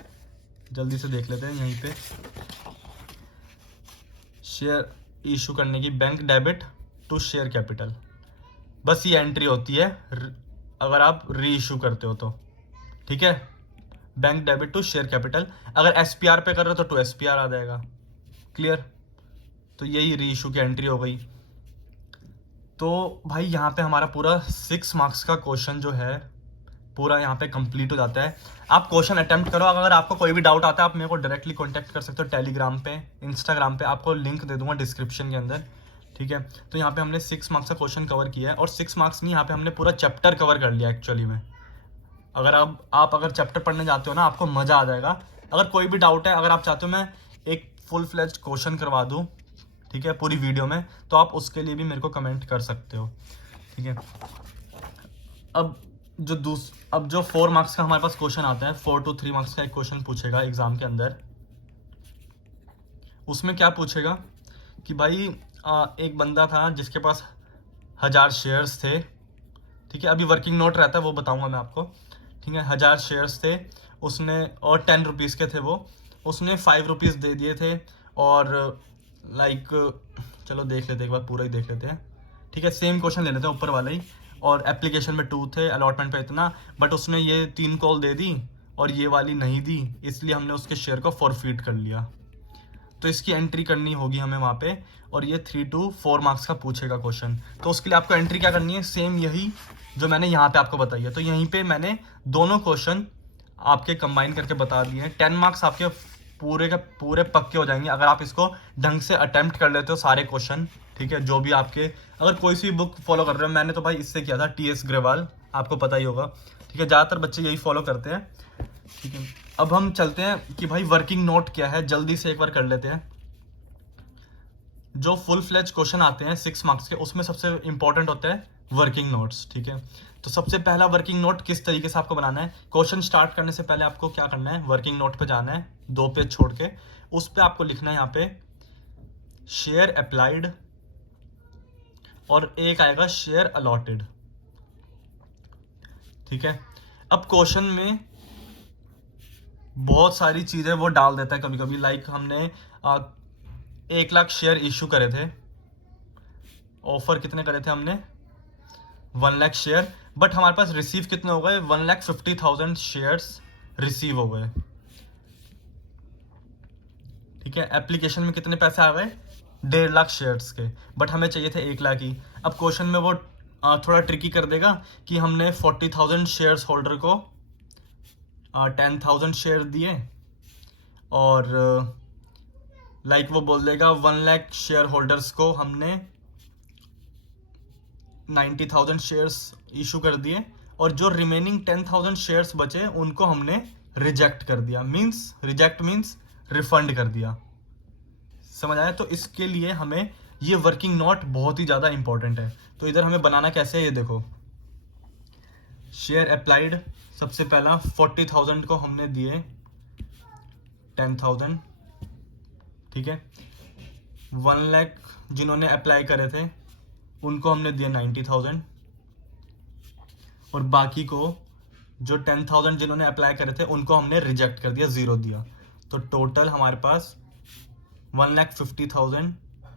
जल्दी से देख लेते हैं। यहीं पे शेयर इशू करने की bank debit to share capital, बस ये एंट्री होती है अगर आप री इशू करते हो तो, ठीक है। Bank debit to share capital, अगर SPR पे कर रहे हो तो टू SPR आ जाएगा, क्लियर। तो यही री इशू की एंट्री हो गई। तो भाई यहाँ पे हमारा पूरा 6 मार्क्स का क्वेश्चन जो है पूरा यहाँ पे कंप्लीट हो जाता है। आप क्वेश्चन अटेम्प्ट करो, अगर आपको कोई भी डाउट आता है आप मेरे को डायरेक्टली कांटेक्ट कर सकते हो टेलीग्राम पे, इंस्टाग्राम पे, आपको लिंक दे दूंगा डिस्क्रिप्शन के अंदर, ठीक है। तो यहाँ पे हमने 6 मार्क्स का क्वेश्चन कवर किया है, और 6 मार्क्स नहीं, यहाँ पे हमने पूरा चैप्टर कवर कर लिया एक्चुअली में। अगर आप अगर चैप्टर पढ़ने जाते हो ना आपको मज़ा आ जाएगा। अगर कोई भी डाउट है, अगर आप चाहते हो मैं एक फुल फ्लेज्ड क्वेश्चन करवा दूँ, ठीक है, पूरी वीडियो में, तो आप उसके लिए भी मेरे को कमेंट कर सकते हो, ठीक है। अब जो 4 मार्क्स का हमारे पास क्वेश्चन आता है, 4 to 3 मार्क्स का एक क्वेश्चन पूछेगा एग्जाम के अंदर। उसमें क्या पूछेगा कि भाई एक बंदा था जिसके पास 1000 शेयर्स थे, ठीक है। अभी वर्किंग नोट रहता है वो बताऊंगा मैं आपको, ठीक है। 1000 शेयर्स थे उसने, और 10 रुपीज़ के थे वो, उसने 5 रुपीज़ दे दिए थे। और लाइक चलो देख लेते एक बार, पूरा ही देख लेते हैं, ठीक है। सेम क्वेश्चन ले लेते हैं ऊपर वाला ही। और एप्लीकेशन में 2 थे, अलॉटमेंट पे इतना, बट उसने ये 3 कॉल दे दी और ये वाली नहीं दी, इसलिए हमने उसके शेयर को फॉरफिट कर लिया। तो इसकी एंट्री करनी होगी हमें वहाँ पे, और ये 3 to 4 मार्क्स का पूछेगा क्वेश्चन। तो उसके लिए आपको एंट्री क्या करनी है, सेम यही जो मैंने यहाँ पे आपको बताई है। तो यहीं पे मैंने दोनों क्वेश्चन आपके कंबाइन करके बता दिए हैं। 10 मार्क्स आपके पूरे के पूरे पक्के हो जाएंगे अगर आप इसको ढंग से अटेम्प्ट कर लेते हो सारे क्वेश्चन, ठीक है। जो भी आपके, अगर कोई सी बुक फॉलो कर रहे हो, मैंने तो भाई इससे किया था, TS ग्रेवाल, आपको पता ही होगा, ठीक है। ज़्यादातर बच्चे यही फॉलो करते हैं, ठीक है। अब हम चलते हैं कि भाई वर्किंग नोट क्या है, जल्दी से एक बार कर लेते हैं। जो फुल फ्लेज क्वेश्चन आते हैं 6 मार्क्स के, उसमें सबसे इंपॉर्टेंट होता है वर्किंग नोट्स, ठीक है। तो सबसे पहला वर्किंग नोट किस तरीके से आपको बनाना है, क्वेश्चन स्टार्ट करने से पहले आपको क्या करना है, वर्किंग नोट पे जाना है, 2 पेज छोड़ के, उस पे आपको लिखना है यहाँ पे शेयर अप्लाइड, और एक आएगा शेयर अलॉटेड, ठीक है। अब क्वेश्चन में बहुत सारी चीजें वो डाल देता है कभी कभी, लाइक हमने 1 लाख शेयर इशू करे थे, ऑफर कितने करे थे हमने, 1 लाख शेयर, बट हमारे पास रिसीव कितने हो गए, 1,50,000 शेयर्स रिसीव हो गए, ठीक है। एप्लीकेशन में कितने पैसे आ गए, 1.5 लाख शेयर्स के, बट हमें चाहिए थे 1 लाख ही। अब क्वेश्चन में वो थोड़ा ट्रिकी कर देगा कि हमने 40,000 शेयर्स होल्डर को 10,000 शेयर दिए, और लाइक वो बोल देगा 1 लाख शेयर होल्डर्स को हमने 90,000 शेयर्स इशू कर दिए, और जो रिमेनिंग 10,000 शेयर्स बचे उनको हमने रिजेक्ट कर दिया। रिजेक्ट मीन्स रिफंड कर दिया, समझ आया। तो इसके लिए हमें ये वर्किंग नोट बहुत ही ज़्यादा इंपॉर्टेंट है। तो इधर हमें बनाना कैसे है, ये देखो, शेयर अप्लाइड, सबसे पहला 40,000 को हमने दिए 10,000, ठीक है। 1 लाख जिन्होंने अप्लाई करे थे उनको हमने दिया 90,000, और बाकी को जो 10,000 जिन्होंने अप्लाई करे थे उनको हमने रिजेक्ट कर दिया, 0 दिया। तो टोटल हमारे पास 1,50,000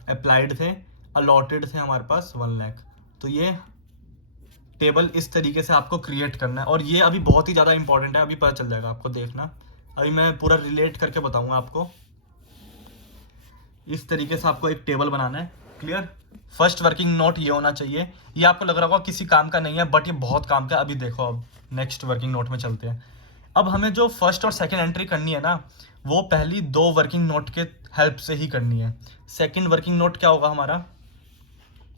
अप्लाइड थे, अलॉटेड थे हमारे पास 1 लाख। तो ये टेबल इस तरीके से आपको क्रिएट करना है, और ये अभी बहुत ही ज़्यादा इंपॉर्टेंट है, अभी पता चल जाएगा आपको, देखना अभी मैं पूरा रिलेट करके बताऊंगा आपको। इस तरीके से आपको एक टेबल बनाना है, क्लियर। फर्स्ट वर्किंग नोट ये होना चाहिए। ये आपको लग रहा होगा किसी काम का नहीं है, बट ये बहुत काम का है। अभी देखो, अब नेक्स्ट वर्किंग नोट में चलते हैं। अब हमें जो फर्स्ट और सेकंड एंट्री करनी है ना, वो पहली दो वर्किंग नोट के हेल्प से ही करनी है। सेकंड वर्किंग नोट क्या होगा हमारा,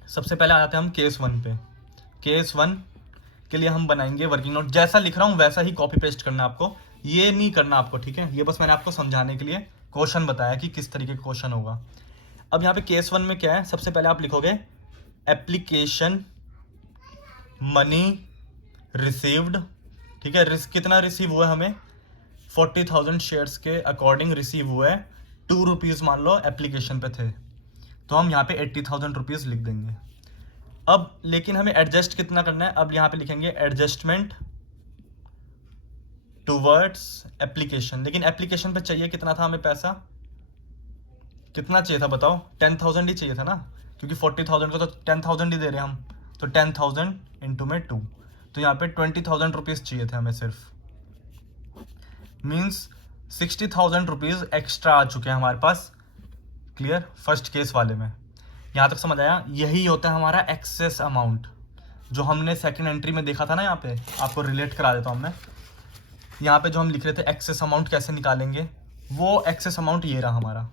सबसे पहले आ जाते हैं हम केस 1 पे। केस 1 के लिए हम बनाएंगे वर्किंग नोट। जैसा लिख रहा हूँ वैसा ही कॉपी पेस्ट करना आपको, ये नहीं करना आपको, ठीक है। ये बस मैंने आपको समझाने के लिए क्वेश्चन बताया कि किस तरीके का क्वेश्चन होगा। अब यहाँ पे केस 1 में क्या है, सबसे पहले आप लिखोगे एप्लीकेशन मनी रिसीव्ड, ठीक है। कितना रिसीव हुआ है हमें, 40,000 शेयर्स के अकॉर्डिंग रिसीव हुआ है। 2 रुपीज़ मान लो एप्लीकेशन पे थे, तो हम यहाँ पे 80,000 रुपीज़ लिख देंगे। अब लेकिन हमें एडजस्ट कितना करना है, अब यहाँ पे लिखेंगे एडजस्टमेंट टूवर्ड्स एप्लीकेशन। लेकिन एप्लीकेशन पे चाहिए कितना था हमें पैसा, कितना चाहिए था बताओ, 10,000 ही चाहिए था ना, क्योंकि 40,000 को तो 10,000 ही दे रहे हैं हम, तो 10,000 इंटू में 2, तो यहाँ पे 20,000 रुपीज़ चाहिए थे हमें सिर्फ। मीन्स 60,000 रुपीज़ एक्स्ट्रा आ चुके हैं हमारे पास। क्लियर, फर्स्ट केस वाले में। यहाँ तक समझ आया। यही होता है हमारा एक्सेस अमाउंट, जो हमने सेकंड एंट्री में देखा था ना। यहाँ पे आपको रिलेट करा देता हूँ मैं। यहाँ पे जो हम लिख रहे थे एक्सेस अमाउंट कैसे निकालेंगे, वो एक्सेस अमाउंट ये रहा हमारा।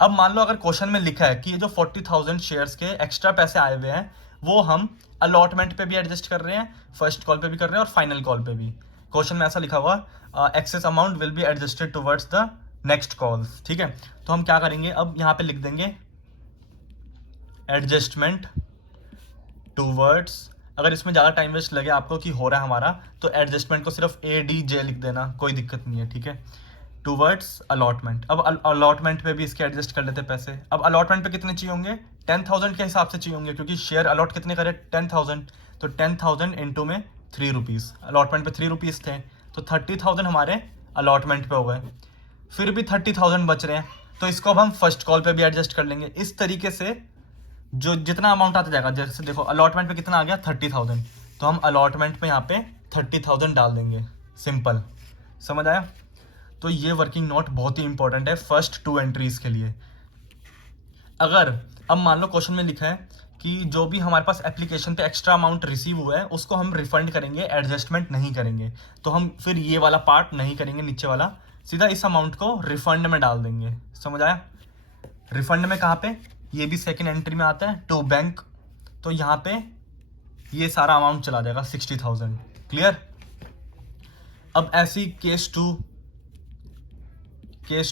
अब मान लो अगर क्वेश्चन में लिखा है कि ये जो 40,000 शेयर्स के एक्स्ट्रा पैसे आए हुए हैं, वो हम अलॉटमेंट पे भी एडजस्ट कर रहे हैं, फर्स्ट कॉल पे भी कर रहे हैं और फाइनल कॉल पे भी। क्वेश्चन में ऐसा लिखा हुआ, excess amount will be adjusted towards the next calls, ठीक है। तो हम क्या करेंगे, अब यहाँ पे लिख देंगे एडजस्टमेंट टूवर्ड्स। अगर इसमें ज़्यादा टाइम वेस्ट लगे आपको कि हो रहा है हमारा, तो एडजस्टमेंट को सिर्फ ADJ लिख देना, कोई दिक्कत नहीं है, ठीक है। Towards allotment. अब अलॉटमेंट पे भी इसके एडजस्ट कर लेते पैसे। अब अलॉटमेंट पे कितने चाहिए होंगे, 10,000 के हिसाब से चाहिए होंगे, क्योंकि शेयर अलॉट कितने करे, 10,000। तो 10,000 इंटू में 3 रुपीज़, अलॉटमेंट पे 3 रुपीज़ थे, तो 30,000 हमारे अलॉटमेंट पे हो गए। फिर भी 30,000 बच रहे हैं, तो इसको अब हम फर्स्ट कॉल पे भी एडजस्ट कर लेंगे। इस तरीके से जो जितना अमाउंट आता जाएगा, जैसे देखो अलॉटमेंट पे कितना आ गया 30,000, तो हम अलॉटमेंट पे यहाँ पे 30,000 डाल देंगे। सिंपल, समझ आया। तो ये वर्किंग नोट बहुत ही इंपॉर्टेंट है फर्स्ट 2 एंट्रीज के लिए। अगर अब मान लो क्वेश्चन में लिखा है कि जो भी हमारे पास एप्लीकेशन पे एक्स्ट्रा अमाउंट रिसीव हुआ है उसको हम रिफंड करेंगे, एडजस्टमेंट नहीं करेंगे, तो हम फिर ये वाला पार्ट नहीं करेंगे, नीचे वाला सीधा इस अमाउंट को रिफंड में डाल देंगे। समझ आया। रिफंड में कहाँ पे, ये भी सेकेंड एंट्री में आता है, टू बैंक। तो यहाँ पे ये सारा अमाउंट चला जाएगा 60,000। क्लियर। अब ऐसी केस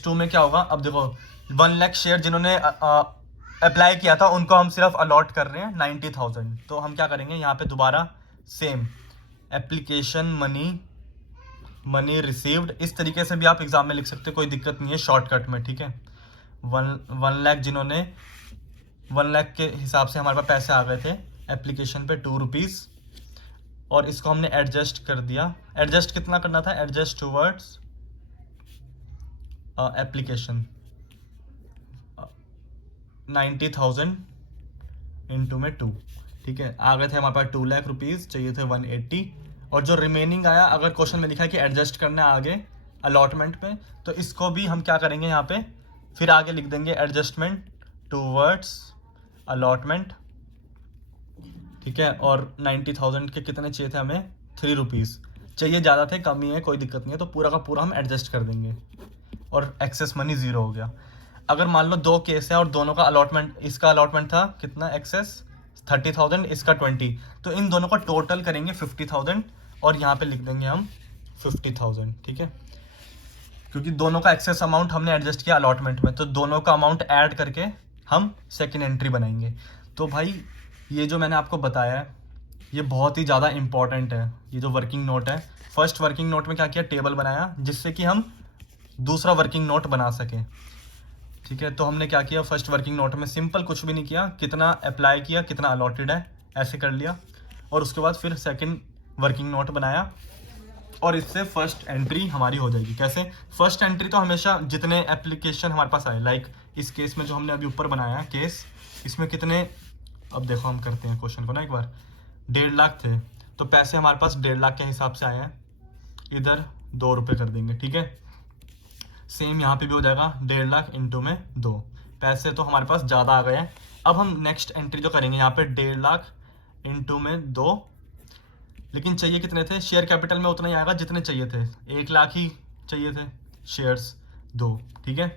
टू में क्या होगा, अब देखो 1 लाख शेयर जिन्होंने अप्लाई किया था उनको हम सिर्फ अलॉट कर रहे हैं 90,000। तो हम क्या करेंगे, यहाँ पे दोबारा सेम एप्लीकेशन मनी रिसीव्ड। इस तरीके से भी आप एग्जाम में लिख सकते हो, कोई दिक्कत नहीं है, शॉर्टकट में, ठीक है। 1 लाख जिन्होंने 1 लाख के हिसाब से हमारे पास पैसे आ गए थे एप्लीकेशन पे 2 रुपीज़, और इसको हमने एडजस्ट कर दिया। एडजस्ट कितना करना था, एडजस्ट टूवर्ड्स एप्लीकेशन 90,000 इंटू में 2, ठीक है। आ गए थे हमारे पास 2 लाख रुपीज़, चाहिए थे 180, और जो रिमेनिंग आया, अगर क्वेश्चन में लिखा है कि एडजस्ट करना है आगे अलॉटमेंट पे, तो इसको भी हम क्या करेंगे, यहाँ पे फिर आगे लिख देंगे एडजस्टमेंट टूवर्ड्स अलॉटमेंट, ठीक है। और 90,000 के कितने चाहिए थे हमें, 3 रुपीज़ चाहिए, ज़्यादा थे, कम ही है, कोई दिक्कत नहीं है, तो पूरा का पूरा हम एडजस्ट कर देंगे और एक्सेस मनी 0 हो गया। अगर मान लो 2 केस है और दोनों का अलॉटमेंट, इसका अलॉटमेंट था कितना एक्सेस 30,000, इसका 20, तो इन दोनों का टोटल करेंगे 50,000 और यहाँ पे लिख देंगे हम 50,000, ठीक है। क्योंकि दोनों का एक्सेस अमाउंट हमने एडजस्ट किया अलॉटमेंट में, तो दोनों का अमाउंट ऐड करके हम सेकेंड एंट्री बनाएंगे। तो भाई ये जो मैंने आपको बताया है ये बहुत ही ज़्यादा इंपॉर्टेंट है। ये जो वर्किंग नोट है, फर्स्ट वर्किंग नोट में क्या किया, टेबल बनाया जिससे कि हम दूसरा वर्किंग नोट बना सकें, ठीक है। तो हमने क्या किया, फर्स्ट वर्किंग नोट में सिंपल कुछ भी नहीं किया, कितना अप्लाई किया कितना अलॉटेड है ऐसे कर लिया, और उसके बाद फिर सेकंड वर्किंग नोट बनाया, और इससे फर्स्ट एंट्री हमारी हो जाएगी। कैसे, फर्स्ट एंट्री तो हमेशा जितने एप्लीकेशन हमारे पास आए, लाइक इस केस में जो हमने अभी ऊपर बनाया है केस, इसमें कितने, अब देखो हम करते हैं क्वेश्चन को ना एक बार, 1.5 लाख थे, तो पैसे हमारे पास 1.5 लाख के हिसाब से आए हैं, इधर 2 रुपये कर देंगे, ठीक है। सेम यहाँ पे भी हो जाएगा 1.5 लाख इंटू में 2, पैसे तो हमारे पास ज़्यादा आ गए हैं। अब हम नेक्स्ट एंट्री जो करेंगे यहाँ पे 1.5 लाख इंटू में 2, लेकिन चाहिए कितने थे? शेयर कैपिटल में उतना ही आएगा जितने चाहिए थे, 1 लाख ही चाहिए थे, शेयर्स 2, ठीक है।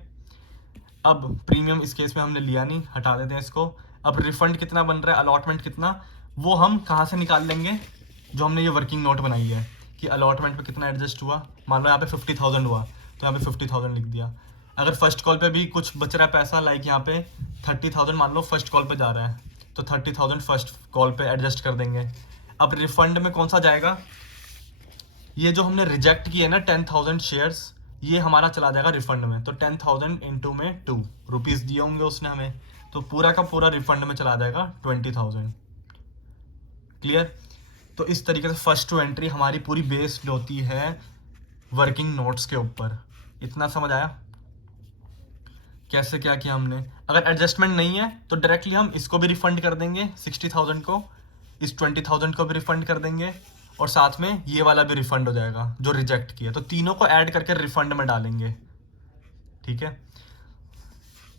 अब प्रीमियम इस केस में हमने लिया नहीं, हटा देते हैं इसको। अब रिफंड कितना बन रहा है, अलॉटमेंट कितना, वो हम कहाँ से निकाल लेंगे? जो हमने ये वर्किंग नोट बनाई है कि अलॉटमेंट पे कितना एडजस्ट हुआ, मान लो यहाँ पे 50,000 हुआ तो यहाँ पे 50,000 लिख दिया। अगर फर्स्ट कॉल पे भी कुछ बच रहा है पैसा, लाइक यहाँ पे 30,000 मान लो फर्स्ट कॉल पे जा रहा है, तो 30,000 फर्स्ट कॉल पे एडजस्ट कर देंगे। अब रिफंड में कौन सा जाएगा? ये जो हमने रिजेक्ट किए ना 10,000 शेयर्स, ये हमारा चला जाएगा रिफंड में। तो 10,000 इंटू में 2 रुपीज़ दिए होंगे उसने हमें, तो पूरा का पूरा रिफंड में चला जाएगा 20,000। क्लियर? तो इस तरीके से फर्स्ट टू एंट्री हमारी पूरी बेस्ड होती है वर्किंग नोट्स के ऊपर। इतना समझ आया कैसे क्या किया हमने? अगर एडजस्टमेंट नहीं है तो डायरेक्टली हम इसको भी रिफंड कर देंगे, 60,000 को, इस 20,000 को भी रिफंड कर देंगे, और साथ में ये वाला भी रिफंड हो जाएगा जो रिजेक्ट किया। तो तीनों को ऐड करके रिफंड में डालेंगे, ठीक है।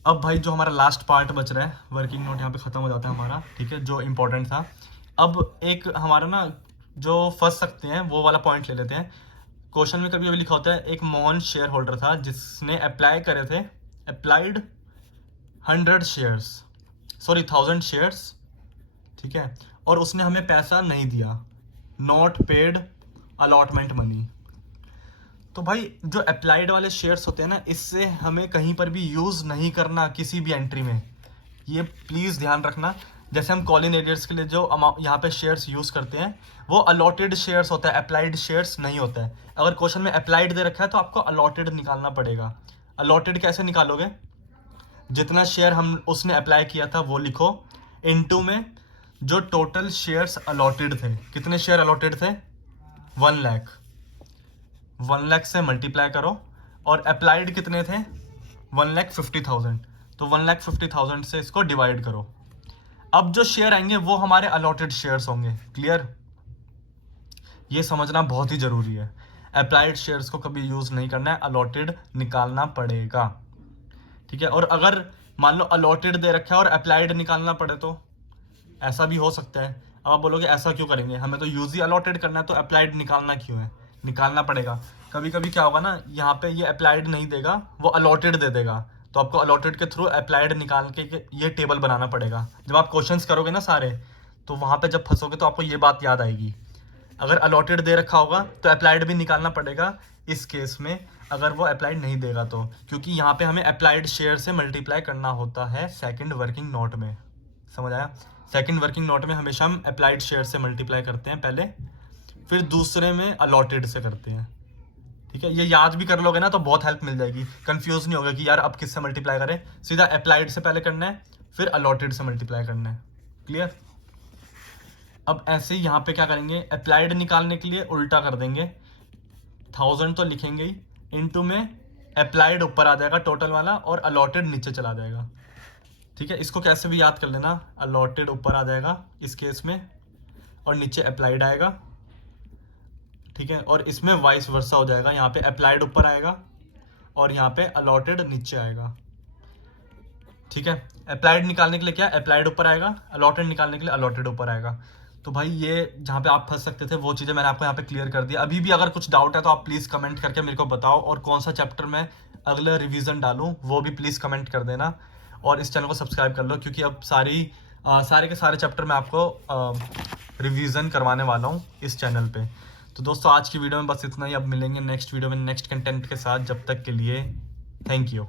अब भाई जो हमारा लास्ट पार्ट बच रहा है, वर्किंग नोट यहाँ पे ख़त्म हो जाता है हमारा, ठीक है, जो इम्पोर्टेंट था। अब एक हमारा ना जो फंस सकते हैं वो वाला पॉइंट ले लेते हैं। क्वेश्चन में कभी कभी लिखा होता है एक मोहन शेयर होल्डर था जिसने अप्लाई करे थे, अप्लाइड 100 शेयर्स, सॉरी 1000 शेयर्स, ठीक है, और उसने हमें पैसा नहीं दिया, नॉट पेड अलॉटमेंट मनी। तो भाई जो अप्लाइड वाले शेयर्स होते हैं ना, इससे हमें कहीं पर भी यूज़ नहीं करना किसी भी एंट्री में, ये प्लीज़ ध्यान रखना। जैसे हम कॉलिन एरियर्स के लिए जो यहाँ पे शेयर्स यूज़ करते हैं वो अलॉटेड शेयर्स होता है, अप्लाइड शेयर्स नहीं होता है। अगर क्वेश्चन में अप्लाइड दे रखा है तो आपको अलॉटेड निकालना पड़ेगा। अलॉटेड कैसे निकालोगे? जितना शेयर हम उसने अप्लाई किया था वो लिखो, इनटू में जो टोटल शेयर्स अलॉटेड थे, कितने शेयर अलॉटेड थे? 1 लाख, 1 लाख से मल्टीप्लाई करो, और अप्लाइड कितने थे? 1,50,000, तो 1,50,000 से इसको डिवाइड करो। अब जो शेयर आएंगे वो हमारे अलॉटेड शेयर्स होंगे। क्लियर? ये समझना बहुत ही जरूरी है, अप्लाइड शेयर्स को कभी यूज नहीं करना है, अलॉटेड निकालना पड़ेगा, ठीक है। और अगर मान लो अलॉटेड दे रखा है और अप्लाइड निकालना पड़े तो ऐसा भी हो सकता है। अब आप बोलोगे ऐसा क्यों करेंगे, हमें तो यूज ही अलॉटेड करना है तो अप्लाइड निकालना क्यों है? निकालना पड़ेगा। कभी कभी क्या होगा ना, यहाँ पे ये अप्लाइड नहीं देगा, वो अलॉटेड दे देगा, तो आपको अलॉटेड के थ्रू अप्लाइड निकाल के ये टेबल बनाना पड़ेगा। जब आप क्वेश्चंस करोगे ना सारे, तो वहाँ पे जब फंसोगे तो आपको ये बात याद आएगी। अगर अलॉटेड दे रखा होगा तो अप्लाइड भी निकालना पड़ेगा इस केस में, अगर वो अप्लाइड नहीं देगा तो, क्योंकि यहाँ पे हमें अप्लाइड शेयर से मल्टीप्लाई करना होता है सेकंड वर्किंग नोट में। समझ आया? सेकंड वर्किंग नोट में हमेशा हम अप्लाइड शेयर से मल्टीप्लाई करते हैं पहले, फिर दूसरे में अलॉटेड से करते हैं, ठीक है। ये याद भी कर लोगे ना तो बहुत हेल्प मिल जाएगी, कंफ्यूज नहीं होगा कि यार अब किससे मल्टीप्लाई करें। सीधा अप्लाइड से पहले करना है, फिर अलॉटेड से मल्टीप्लाई करना है। क्लियर? अब ऐसे ही यहाँ पे क्या करेंगे, अप्लाइड निकालने के लिए उल्टा कर देंगे, 1000 तो लिखेंगे ही, इनटू में अप्लाइड ऊपर आ जाएगा टोटल वाला और अलॉटेड नीचे चला जाएगा, ठीक है। इसको कैसे भी याद कर लेना, अलॉटेड ऊपर आ जाएगा इस केस में और नीचे अप्लाइड आएगा, ठीक है। और इसमें वाइस वर्सा हो जाएगा, यहाँ पे अप्लाइड ऊपर आएगा और यहाँ पे अलॉटेड नीचे आएगा, ठीक है। अप्लाइड निकालने के लिए क्या, अप्लाइड ऊपर आएगा, अलॉटेड निकालने के लिए अलॉटेड ऊपर आएगा। तो भाई ये जहाँ पे आप फंस सकते थे वो चीज़ें मैंने आपको यहाँ पे क्लियर कर दिया। अभी भी अगर कुछ डाउट है तो आप प्लीज़ कमेंट करके मेरे को बताओ, और कौन सा चैप्टर में अगला रिवीजन डालूँ वो भी प्लीज़ कमेंट कर देना, और इस चैनल को सब्सक्राइब कर लो, क्योंकि अब सारे के सारे चैप्टर मैं आपको रिवीजन करवाने वाला हूँ इस चैनल पे। तो दोस्तों आज की वीडियो में बस इतना ही, अब मिलेंगे नेक्स्ट वीडियो में नेक्स्ट कंटेंट के साथ। जब तक के लिए थैंक यू।